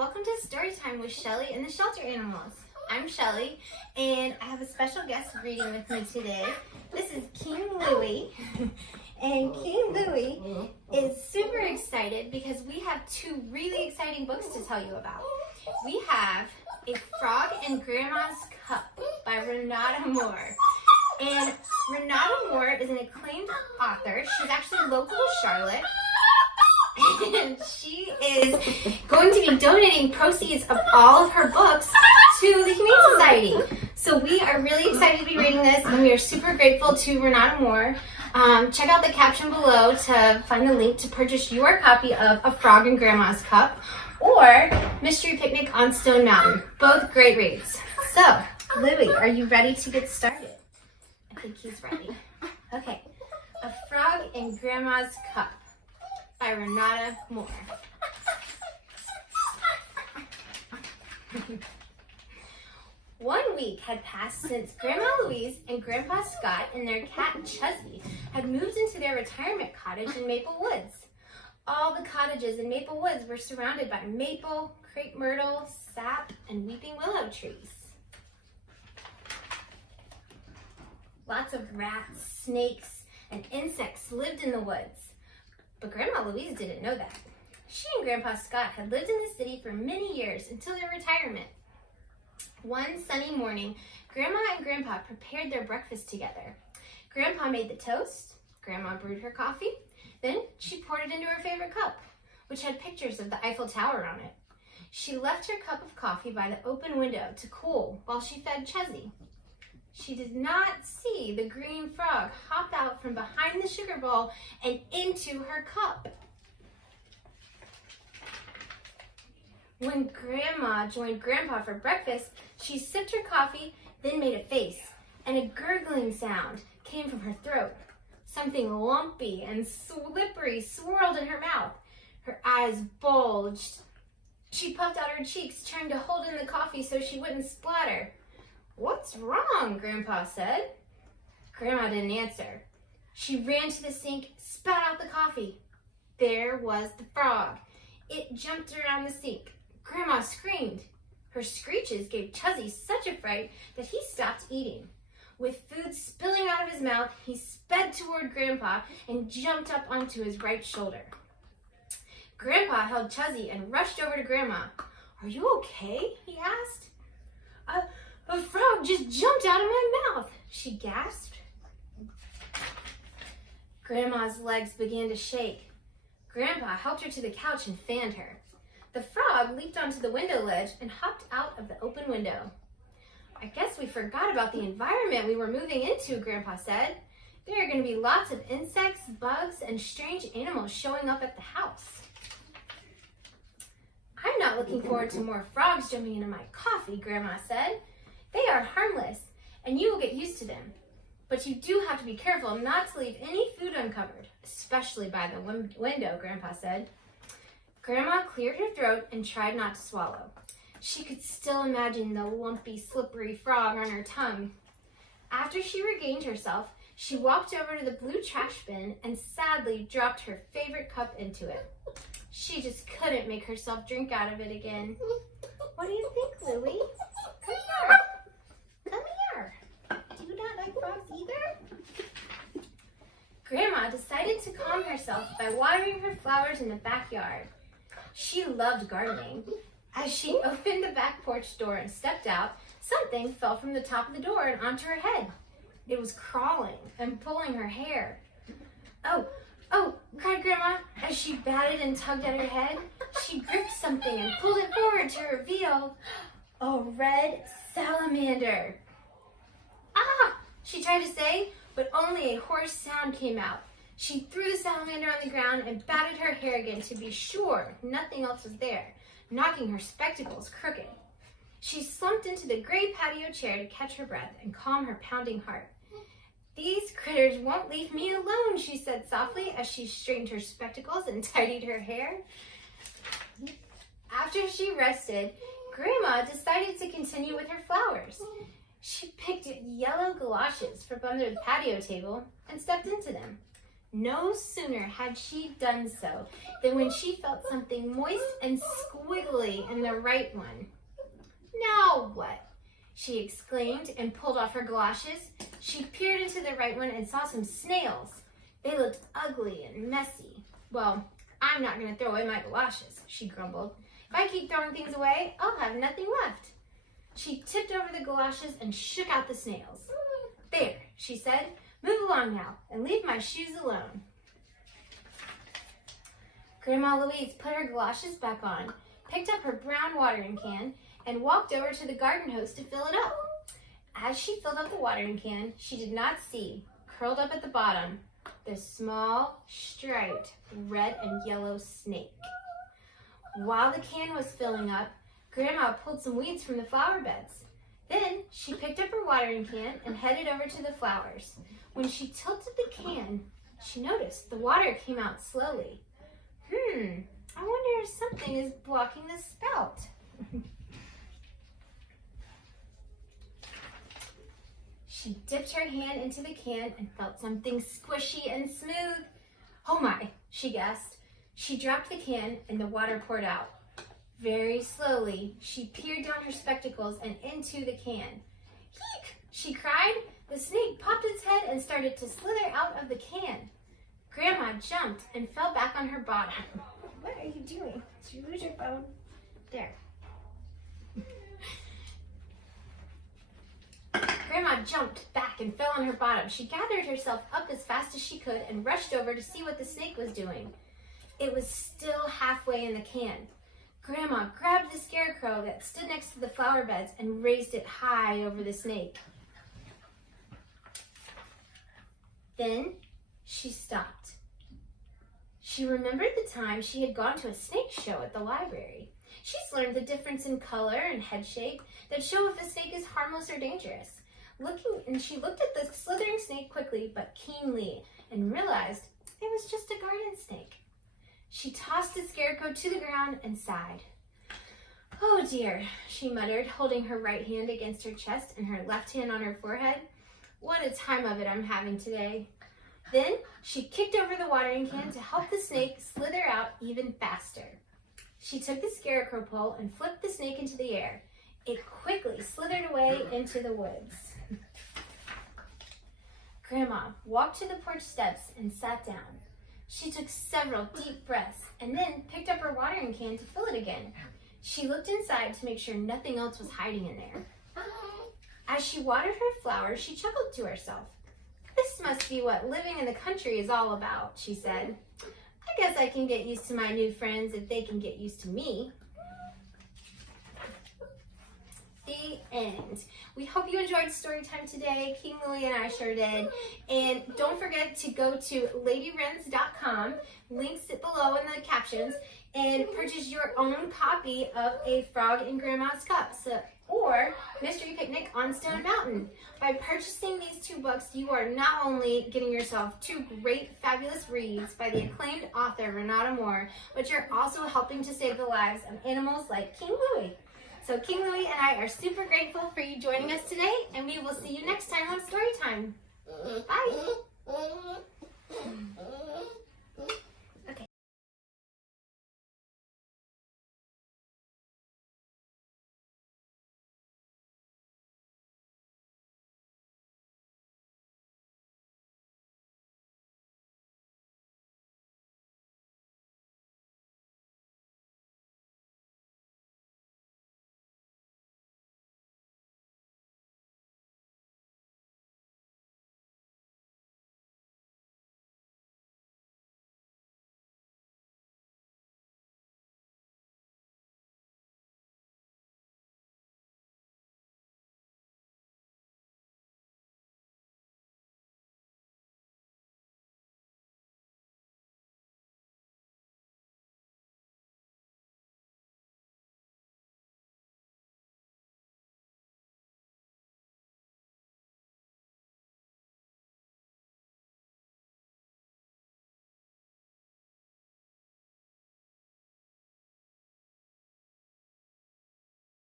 Welcome to Storytime with Shelley and the Shelter Animals. I'm Shelley, and I have a special guest reading with me today. This is King Louie, and King Louie is super excited because we have two really exciting books to tell you about. We have A Frog in Grandma's Cup by Renata Moore. And Renata Moore is an acclaimed author. She's actually local to Charlotte. And she is going to be donating proceeds of all of her books to the Humane Society. So we are really excited to be reading this, and we are super grateful to Renata Moore. Check out the caption below to find the link to purchase your copy of A Frog in Grandma's Cup or Mystery Picnic on Stone Mountain. Both great reads. So, Louie, are you ready to get started? I think he's ready. Okay. A Frog in Grandma's Cup by Renata Moore. One week had passed since Grandma Louise and Grandpa Scott and their cat Chuzzy had moved into their retirement cottage in Maple Woods. All the cottages in Maple Woods were surrounded by maple, crepe myrtle, sap, and weeping willow trees. Lots of rats, snakes, and insects lived in the woods. But Grandma Louise didn't know that. She and Grandpa Scott had lived in the city for many years until their retirement. One sunny morning, Grandma and Grandpa prepared their breakfast together. Grandpa made the toast, Grandma brewed her coffee, then she poured it into her favorite cup, which had pictures of the Eiffel Tower on it. She left her cup of coffee by the open window to cool while she fed Chuzzy. She did not see the green frog hop out from behind the sugar bowl and into her cup. When Grandma joined Grandpa for breakfast, she sipped her coffee, then made a face, and a gurgling sound came from her throat. Something lumpy and slippery swirled in her mouth. Her eyes bulged. She puffed out her cheeks, trying to hold in the coffee so she wouldn't splatter. "What's wrong?" Grandpa said. Grandma didn't answer. She ran to the sink, spat out the coffee. There was the frog. It jumped around the sink. Grandma screamed. Her screeches gave Chuzzy such a fright that he stopped eating. With food spilling out of his mouth, he sped toward Grandpa and jumped up onto his right shoulder. Grandpa held Chuzzy and rushed over to Grandma. "Are you okay?" he asked. A frog just jumped out of my mouth," she gasped. Grandma's legs began to shake. Grandpa helped her to the couch and fanned her. The frog leaped onto the window ledge and hopped out of the open window. "I guess we forgot about the environment we were moving into," Grandpa said. "There are going to be lots of insects, bugs, and strange animals showing up at the house." "I'm not looking forward to more frogs jumping into my coffee," Grandma said. "They are harmless, and you will get used to them. But you do have to be careful not to leave any food uncovered, especially by the window," Grandpa said. Grandma cleared her throat and tried not to swallow. She could still imagine the lumpy, slippery frog on her tongue. After she regained herself, she walked over to the blue trash bin and sadly dropped her favorite cup into it. She just couldn't make herself drink out of it again. "What do you think, Louie? Come here. Come here. Do you not like frogs either?" Grandma decided to calm herself by watering her flowers in the backyard. She loved gardening. As she opened the back porch door and stepped out, something fell from the top of the door and onto her head. It was crawling and pulling her hair. Oh, cried Grandma as she batted and tugged at her head. She gripped something and pulled it forward to reveal a red salamander. "Ah!" she tried to say, but only a hoarse sound came out. She threw the salamander on the ground and batted her hair again to be sure nothing else was there, knocking her spectacles crooked. She slumped into the gray patio chair to catch her breath and calm her pounding heart. "These critters won't leave me alone," she said softly as she straightened her spectacles and tidied her hair. After she rested, Grandma decided to continue with her flowers. She picked yellow galoshes from under the patio table and stepped into them. No sooner had she done so than when she felt something moist and squiggly in the right one. "Now what?" she exclaimed and pulled off her galoshes. She peered into the right one and saw some snails. They looked ugly and messy. "Well, I'm not going to throw away my galoshes," she grumbled. "If I keep throwing things away, I'll have nothing left." She tipped over the galoshes and shook out the snails. "There," she said. "Move along now and leave my shoes alone." Grandma Louise put her galoshes back on, picked up her brown watering can, and walked over to the garden hose to fill it up. As she filled up the watering can, she did not see, curled up at the bottom, the small, striped red and yellow snake. While the can was filling up, Grandma pulled some weeds from the flower beds. Then she picked up her watering can and headed over to the flowers. When she tilted the can, she noticed the water came out slowly. I wonder if something is blocking the spout." She dipped her hand into the can and felt something squishy and smooth. "Oh my," she gasped. She dropped the can and the water poured out. Very slowly, she peered down her spectacles and into the can. "Eek!" she cried. The snake popped its head and started to slither out of the can. Grandma jumped and fell back on her bottom. "What are you doing? Did you lose your phone?" There. Grandma jumped back and fell on her bottom. She gathered herself up as fast as she could and rushed over to see what the snake was doing. It was still halfway in the can. Grandma grabbed the scarecrow that stood next to the flower beds and raised it high over the snake. Then she stopped. She remembered the time she had gone to a snake show at the library. She's learned the difference in color and head shape that show if a snake is harmless or dangerous. She looked at the slithering snake quickly but keenly and realized it was just a garden snake. She tossed the scarecrow to the ground and sighed. "Oh dear," she muttered, holding her right hand against her chest and her left hand on her forehead. "What a time of it I'm having today." Then she kicked over the watering can to help the snake slither out even faster. She took the scarecrow pole and flipped the snake into the air. It quickly slithered away into the woods. Grandma walked to the porch steps and sat down. She took several deep breaths and then picked up her watering can to fill it again. She looked inside to make sure nothing else was hiding in there. As she watered her flowers, she chuckled to herself. "This must be what living in the country is all about," she said. "I guess I can get used to my new friends if they can get used to me." The end. We hope you enjoyed story time today. King Louie and I sure did. And don't forget to go to ladywrens.com, links sit below in the captions, and purchase your own copy of A Frog in Grandma's Cup or Mystery Picnic on Stone Mountain. By purchasing these two books, you are not only getting yourself two great, fabulous reads by the acclaimed author Renata Moore, but you're also helping to save the lives of animals like King Louie. So King Louie and I are super grateful for you joining us today, and we will see you next time on Storytime. Bye!